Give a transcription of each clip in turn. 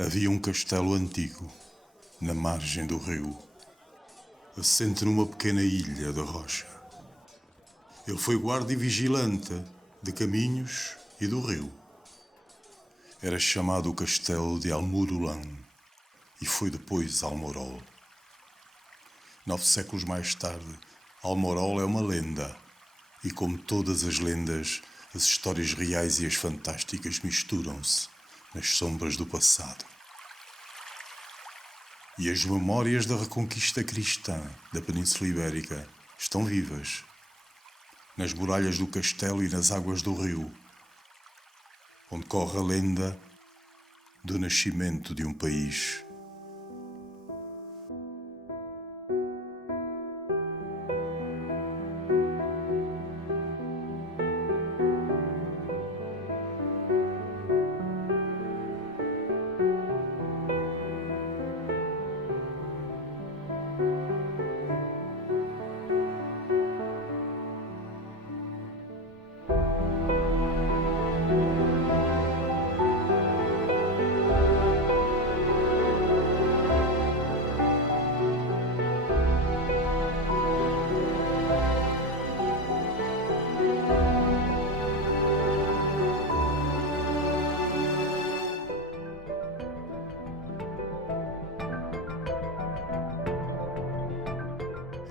Havia um castelo antigo, na margem do rio, assente numa pequena ilha de rocha. Ele foi guarda e vigilante de caminhos e do rio. Era chamado o Castelo de Almurulã e foi depois Almorol. 9 séculos mais tarde, Almorol é uma lenda e, como todas as lendas, as histórias reais e as fantásticas misturam-se nas sombras do passado. E as memórias da reconquista cristã da Península Ibérica estão vivas, nas muralhas do castelo e nas águas do rio, onde corre a lenda do nascimento de um país.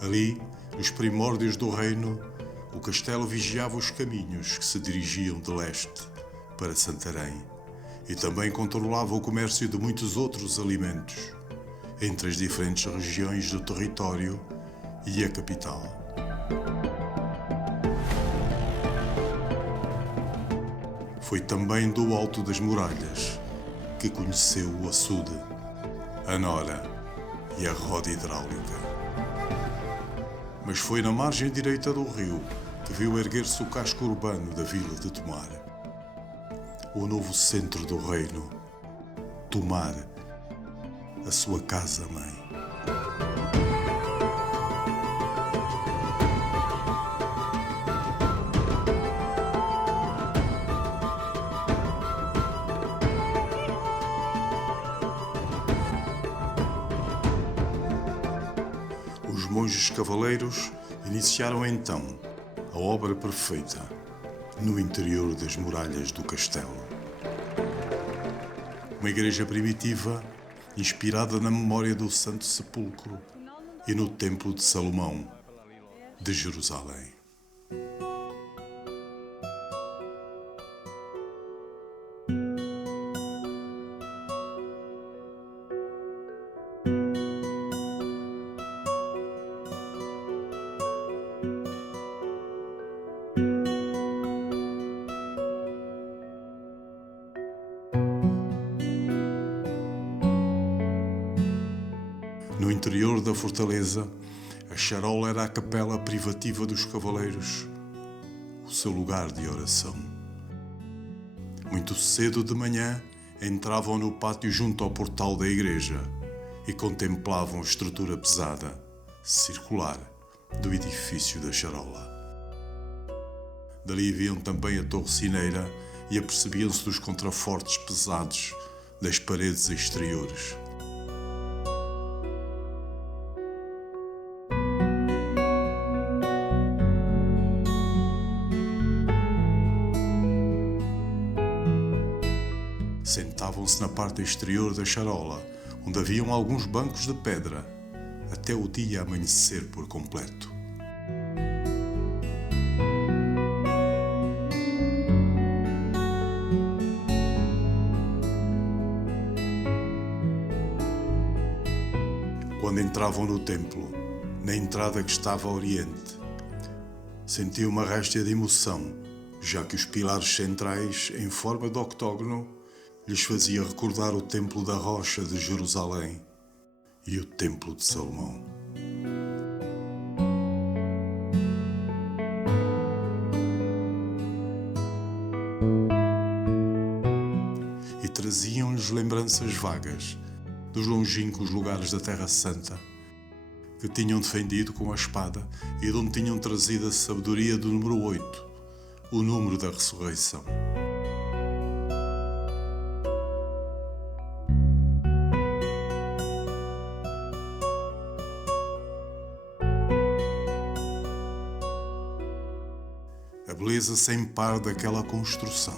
Ali, nos primórdios do reino, o castelo vigiava os caminhos que se dirigiam de leste para Santarém e também controlava o comércio de muitos outros alimentos entre as diferentes regiões do território e a capital. Foi também do alto das muralhas que conheceu o açude, a nora e a roda hidráulica. Mas foi na margem direita do rio que viu erguer-se o casco urbano da vila de Tomar. O novo centro do reino, Tomar, a sua casa-mãe. Os monges cavaleiros iniciaram então a obra perfeita no interior das muralhas do castelo. Uma igreja primitiva inspirada na memória do Santo Sepulcro e no Templo de Salomão, de Jerusalém. No interior da fortaleza, a charola era a capela privativa dos cavaleiros, o seu lugar de oração. Muito cedo de manhã, entravam no pátio junto ao portal da igreja e contemplavam a estrutura pesada, circular, do edifício da charola. Dali viam também a torre sineira e apercebiam-se dos contrafortes pesados das paredes exteriores. Sentavam-se na parte exterior da charola, onde haviam alguns bancos de pedra, até o dia amanhecer por completo. Quando entravam no templo, na entrada que estava a oriente, sentiam uma réstia de emoção, já que os pilares centrais, em forma de octógono, lhes fazia recordar o Templo da Rocha de Jerusalém e o Templo de Salomão. E traziam-lhes lembranças vagas dos longínquos lugares da Terra Santa que tinham defendido com a espada e de onde tinham trazido a sabedoria do número 8, o número da ressurreição. beleza sem par daquela construção,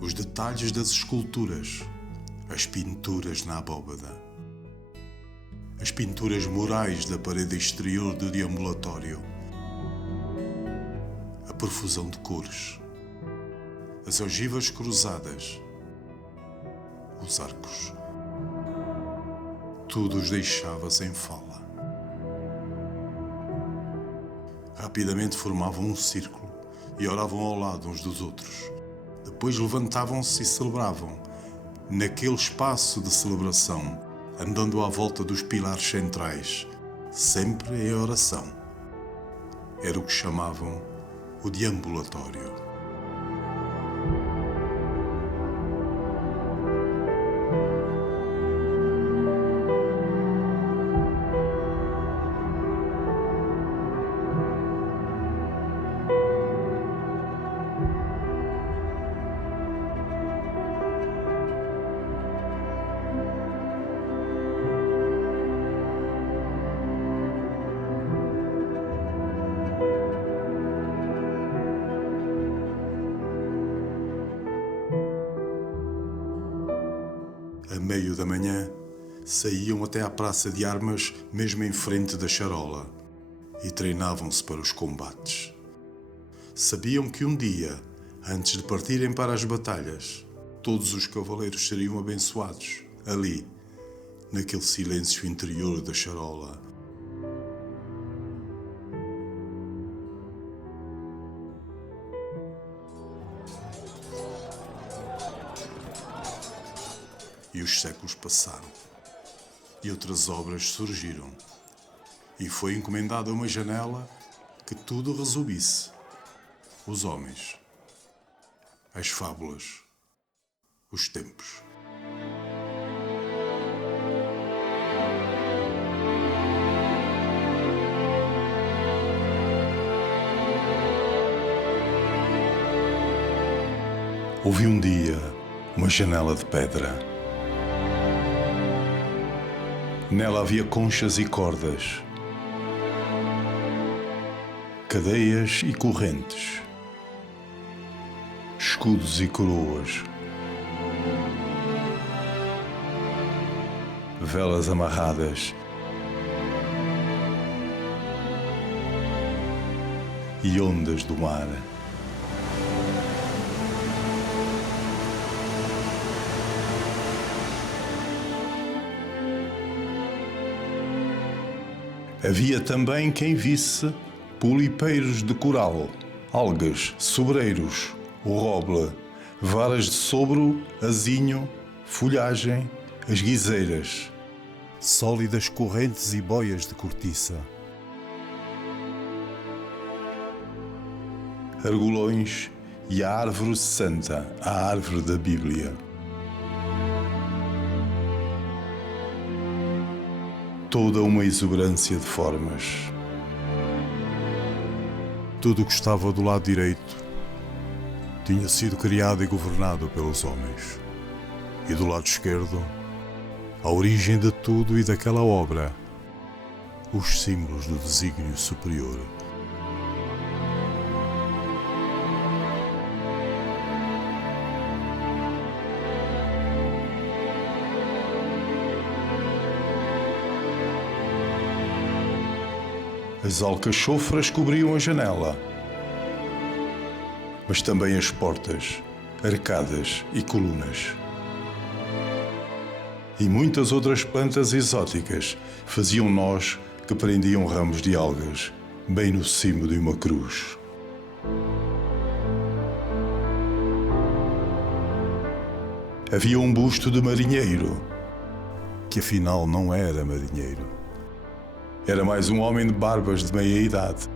os detalhes das esculturas, as pinturas na abóbada, as pinturas murais da parede exterior do deambulatório, a profusão de cores, as ogivas cruzadas, os arcos. Tudo os deixava sem fala. Rapidamente formavam um círculo e oravam ao lado uns dos outros. Depois levantavam-se e celebravam, naquele espaço de celebração, andando à volta dos pilares centrais, sempre em oração. Era o que chamavam o deambulatório. A meio da manhã, saíam até à praça de armas, mesmo em frente da charola, e treinavam-se para os combates. Sabiam que um dia, antes de partirem para as batalhas, todos os cavaleiros seriam abençoados, ali, naquele silêncio interior da charola. E os séculos passaram, e outras obras surgiram, e foi encomendada uma janela que tudo resumisse: os homens, as fábulas, os tempos. Houve um dia uma janela de pedra. Nela havia conchas e cordas, cadeias e correntes, escudos e coroas, velas amarradas e ondas do mar. Havia também quem visse polipeiros de coral, algas, sobreiros, o roble, varas de sobro, azinho, folhagem, as guiseiras, sólidas correntes e boias de cortiça, argolões e a árvore santa, a árvore da Bíblia. Toda uma exuberância de formas. Tudo o que estava do lado direito tinha sido criado e governado pelos homens. E do lado esquerdo, a origem de tudo e daquela obra, os símbolos do desígnio superior. As alcachofras cobriam a janela, mas também as portas, arcadas e colunas. E muitas outras plantas exóticas faziam nós que prendiam ramos de algas, bem no cimo de uma cruz. Havia um busto de marinheiro, que afinal não era marinheiro. Era mais um homem de barbas de meia-idade,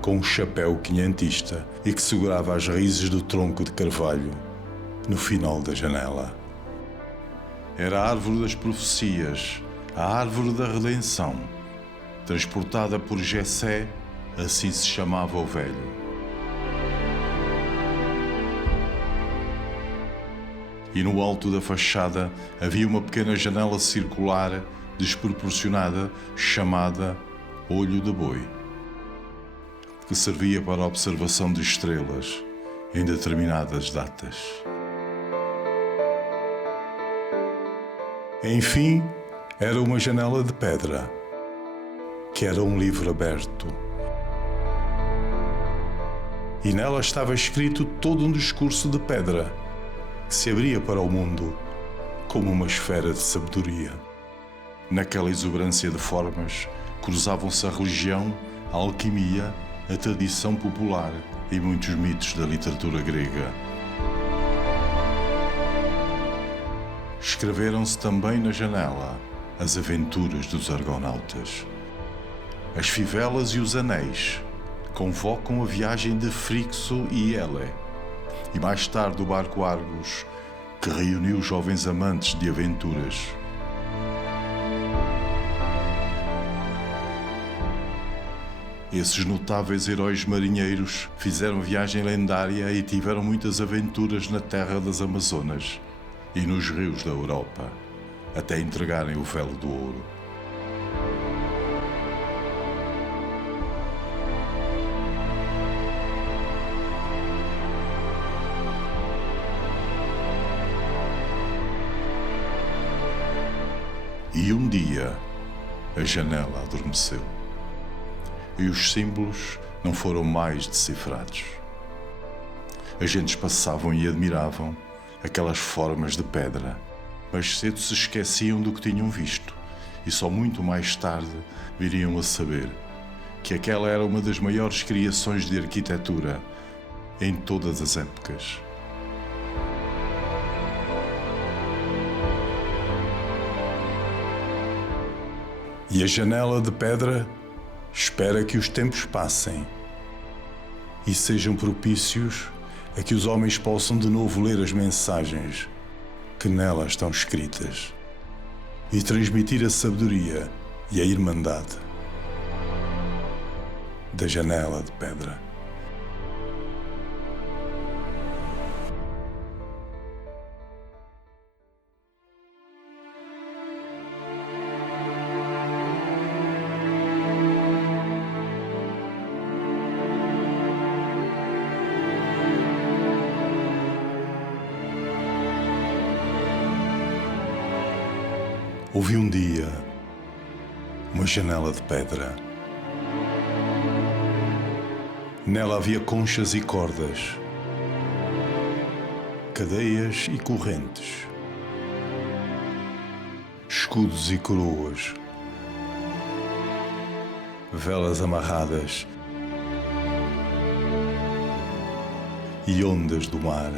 com um chapéu quinhentista e que segurava as raízes do tronco de carvalho no final da janela. Era a árvore das profecias, a árvore da redenção, transportada por Jessé, assim se chamava o velho. E no alto da fachada havia uma pequena janela circular desproporcionada chamada Olho de Boi. que servia para a observação de estrelas em determinadas datas. Enfim, era uma janela de pedra, que era um livro aberto. E nela estava escrito todo um discurso de pedra, que se abria para o mundo como uma esfera de sabedoria. Naquela exuberância de formas, cruzavam-se a religião, a alquimia, a tradição popular e muitos mitos da literatura grega. Escreveram-se também na janela as aventuras dos argonautas. As fivelas e os anéis convocam a viagem de Frixo e Hele, e mais tarde o barco Argos, que reuniu jovens amantes de aventuras. Esses notáveis heróis marinheiros fizeram viagem lendária e tiveram muitas aventuras na terra das Amazonas e nos rios da Europa, até entregarem o véu do ouro. E um dia, a janela adormeceu. E os símbolos não foram mais decifrados. As gentes passavam e admiravam aquelas formas de pedra, mas cedo se esqueciam do que tinham visto e só muito mais tarde viriam a saber que aquela era uma das maiores criações de arquitetura em todas as épocas. E a janela de pedra espera que os tempos passem e sejam propícios a que os homens possam de novo ler as mensagens que nela estão escritas e transmitir a sabedoria e a irmandade da janela de pedra. Houve um dia uma janela de pedra. Nela havia conchas e cordas, cadeias e correntes, escudos e coroas, velas amarradas e ondas do mar.